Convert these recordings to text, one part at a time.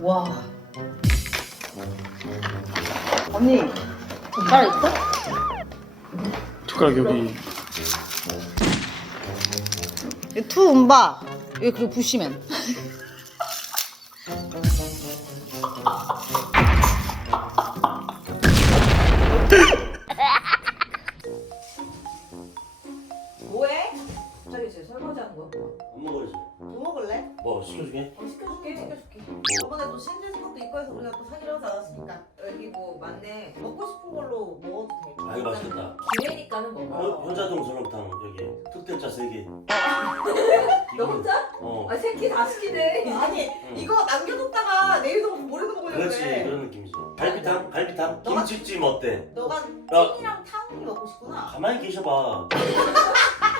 와. 언니, 젓가락 있어? 젓가락 여기 이 투움바. 여기 그리고 부시맨. 뭐 맞네. 먹고 싶은 걸로 먹어도 돼. 아 이거 맛있겠다. 기회니까는 먹어. 현- 현자동 설렁탕 여기 특대짜 세 개. 너 혼자? 어. 아, 새끼 다 시키네. 아니, 응. 이거 남겨뒀다가 내일도 먹고 모레도 먹으려고 그렇지 그래. 그런 느낌이지. 갈비탕 갈비탕 너가- 김치찜 어때? 너가 야 튀김이랑 탕이 먹고 싶구나. 가만히 계셔봐.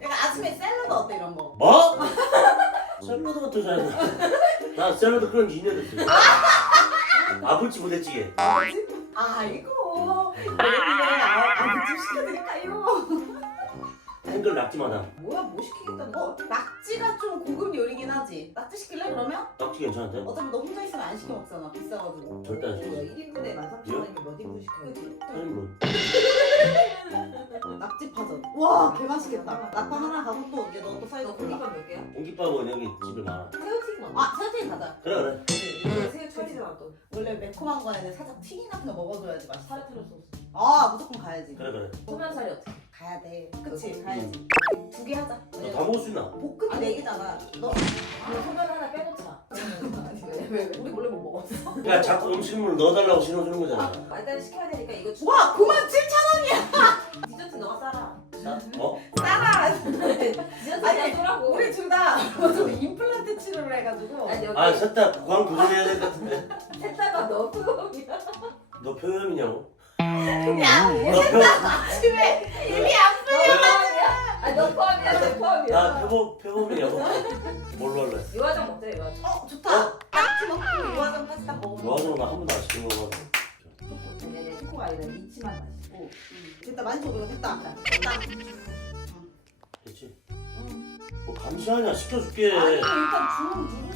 내가 아침에 샐러드 어때 이런 거? 뭐? 샐러드 같은 사람. 나 샐러드 그런 지 2년 됐어. 아불치 부대찌개. 아 이거 아좀 시켜드릴까요? 한글 낙지마당. 뭐야 뭐 시키겠다는 거? 어, 낙지가 좀 고급 요리긴 하지 낙지 시킬래 그러면? 낙지 괜찮은데? 어차피 너 혼자 있으면 안 시켜 먹잖아 비싸가지고 절대 안 시켜. 뭐야 1인분에 13,000원이면 몇 인분 시켜야지 아니 뭐. 와 개 맛있겠다 낙파 하나 가고 또 이제 너또 사이다 골라 몇 개야? 공깃밥은 여기 집에 많아. 새우튀김 먹어. 아 새우튀김 가자 그래 그래. 이거 새우 처리잖아 또. 원래 매콤한 거에는 살짝 튀김 같은 거 먹어줘야지 맛있어 사르타르 소스. 아 무조건 가야지 그래 그래. 소면사리 어떻게? 가야 돼 그치 가야지 두 개 하자 너다 먹을 수 있나? 볶음이 네 개잖아 너 그럼 소면 하나 빼놓자. 아니 왜, 왜, 왜? 우리 몰래 못 먹었어 그러니까 자꾸 음식물 넣어달라고 신호 주는 거잖아. 아, 일단 시켜야 되니까 이거 주... 와 9만 7천 셋다 구강 교정해야 될 것 같은데. 셋다가 너 투범이야. 너 표현이냐고? 야 너 표. 집에 이미 안 포함이야. 아니 너 포함이야. 너 나 포함이야. 표범 표범이냐고? 뭘로 할래? 유화장 먹자 유화장. 어 좋다 딱지 먹고 유화장 파스타 먹으면 좋아하는 거나 한 번도 안 시킨 거 같아. 네네 코가 아니라 이치만 마시고 됐다 만족 이거 됐다 됐다 그렇지? 뭐 감시하냐 시켜줄게. 아니 일단 주문 두개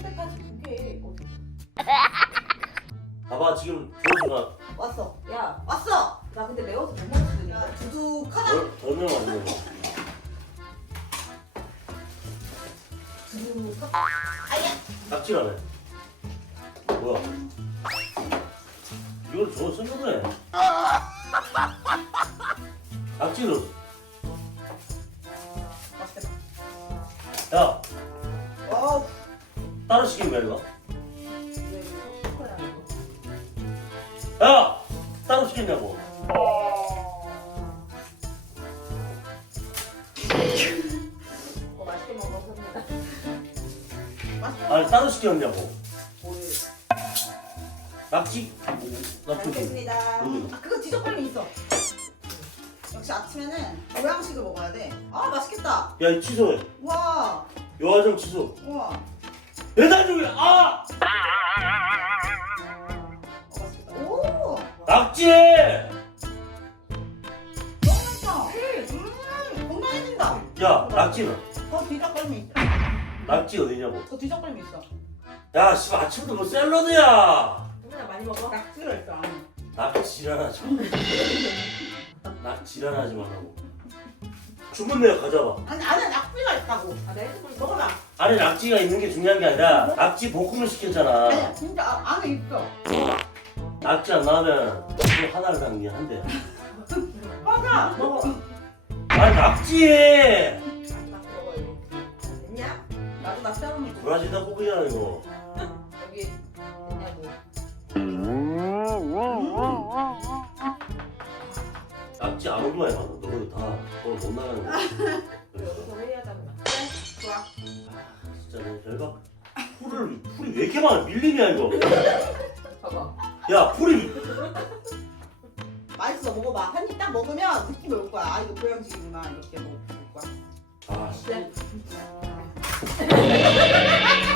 봐봐 지금 조수가 왔어 야, 왔어 나 근데 매워서 못 수도 야. 두둑하다 덜 덜면 안 돼. 두둑하 아야 낙지라네. 뭐야? 이걸 저 샐러드네. 낙지는 맛있겠다 야 따로 시킨 거야? 이거 따로 시켰냐고? 어 맛있게 선민아. 맛있어 아니 따로 시켰냐고? 뭘 낙지? 낙지. 알겠습니다 음. 아 그거 뒤적거림이 있어 역시 아침에는 보양식을 먹어야 돼 아 맛있겠다 야이 취소해. 우와 요화정 취소. 우와 배달 중이야. 아 낙지. 너무 맛있다 음 건강해진다 야 낙지는? 더 뒤적거림이 있어 낙지 어디냐고? 더 뒤적거림이 있어 야 씨, 아침부터 뭐 샐러드야. 선민아 많이 먹어. 낙지가 있어 안에 낙지 지랄하지 마. 낙지 지랄하지 말라고. 주문 내역 가져와. 아니 안에 낙지가 있다고 아 내가 해줄 먹어봐 안에 낙지가 있는 게 중요한 게 아니라 낙지 볶음을 시켰잖아. 아니야 진짜 아, 안에 있어 낙지 안 나오면 또 하나를 남긴 한대. 맞아 먹어 아니 낙지. 먹어 이거. 됐냐? 나도 낙지 하면 먹어 브라질 닭고기야 이거. 여기 됐냐고. 낙지 안 오기만 해봐. 너 오늘 다 오늘 못 나가는 거야. 우리 여기서 회의하자면. 좋아 아, 진짜 내 결각. 풀을 풀이 왜 이렇게 많아? 밀림이야 이거. 야 풀이 맛있어 먹어봐 한 입 딱 먹으면 느낌이 올 거야 아 이거 보양식이구나 이렇게 먹을 거야 아 씨. 그래.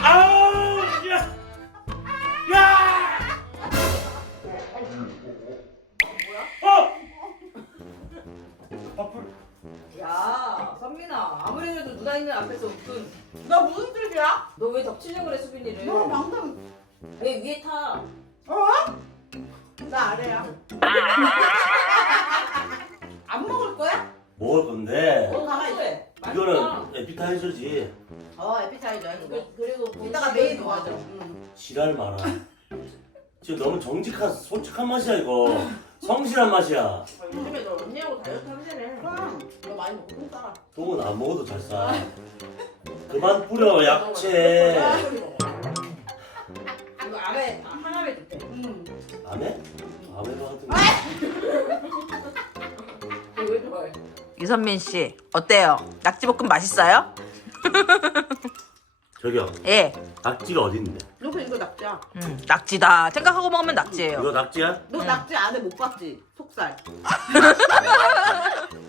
아우 야. 야. 어. 아, 풀. 야, 선민아. 아무리 그래도 누나 있는 앞에서 무슨 나 무슨 일이야? 너 왜 덮치려고 그래 수빈이를? 너 망당. 왜 위에 타? 어? 나 아래야. 안 먹을 거야? 먹을 건데 어 가만히 그래. 이거는 에피타이저지 어 에피타이저야 이거. 그, 그리고 이따가 메인 도와줘. 응. 지랄 마라 지금 너무 정직한 솔직한 맛이야 이거 성실한 맛이야 아, 요즘에 너 언니하고 다이어트 하면서 그럼. 이거 많이 먹고 똥 싸라. 똥은 안 먹어도 잘싸 그만 뿌려 약채 좋아해? 유선민 씨 어때요? 낙지볶음 맛있어요? 저기요 예. 낙지가 어딨는데 이거 이거 낙지야. 음, 낙지다. 생각하고 먹으면 낙지예요. 이거 낙지야? 너 응. 낙지 안에 못 봤지? 속살.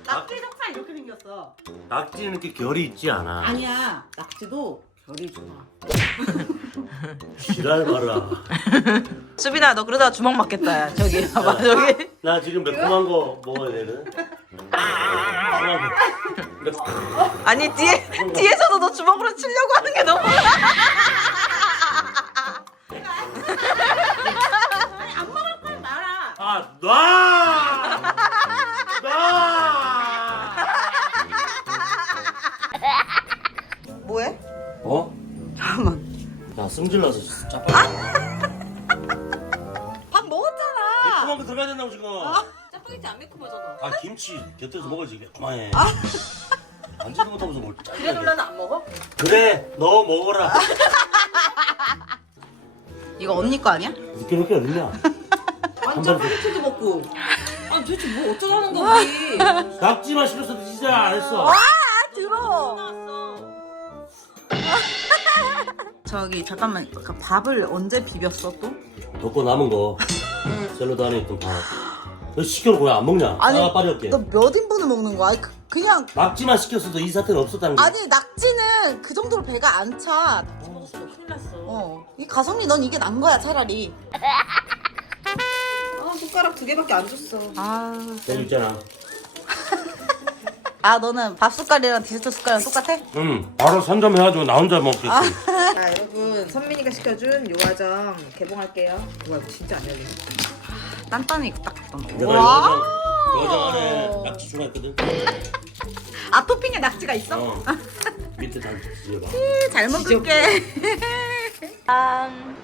낙지 속살 이렇게 생겼어. 낙지는 이렇게 결이 있지 않아 아니야. 낙지도 결이 좋아. 지랄 마라 수빈아 너 그러다가 주먹 맞겠다. 야. 저기 봐봐 저기. 나 지금 매콤한 거 먹어야. 근데 아니 뒤에 뒤에서도 너 주먹으로 치려고 하는 게 너무. 잠깐만. 나 승질나서 짜파게. 밥 먹었잖아. 매콤한 거 들어가야 된다고 지금. 짜파게티 안 매콤하잖아. 아, 김치 곁들여서 먹어야지. 매콤해. 앉지도 못하면서 뭘 짜게. 그래 놀라는 안 먹어? 그래, 너 먹어라. 이거 언니 거 아니야? 늦게 먹게 어딨냐? 더. 파리치도 먹고. 아 도대체 뭐 어쩌자는 거지? 낙지만 진짜 안 했어. 아 들어. 나왔어. 저기 잠깐만 그 밥을 언제 비볐어 또? 먹고 남은 거. 샐러드 안에 있던 밥. 너 시켜놓고 왜 안 먹냐? 아니, 아, 빠졌게. 너 몇 인분을 먹는 거야? 아니, 그, 그냥 낙지만 시켰어도 이 사태는 없었다는 거. 아니 낙지는 그 정도로 배가 안 차. 먹었어. 큰일 났어. 어. 이 가성비 넌 이게 난 거야 차라리. 아 숟가락 두 개밖에 안 줬어. 아. 여기 있잖아. 아 너는 밥 숟갈이랑 디저트 숟갈이랑 똑같아? 응, 바로 선점해가지고 나 혼자 먹겠지. 자 여러분 선민이가 시켜준 요화정 개봉할게요. 와 이거 진짜 안 열리네. 단단히 딱 붙던 내가 와. 여장, 여장 안에 낙지 추가했거든. 아 토핑에 낙지가 있어? 어. 밑에 다 뒤져봐. 잘 먹을게.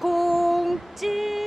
공지 공관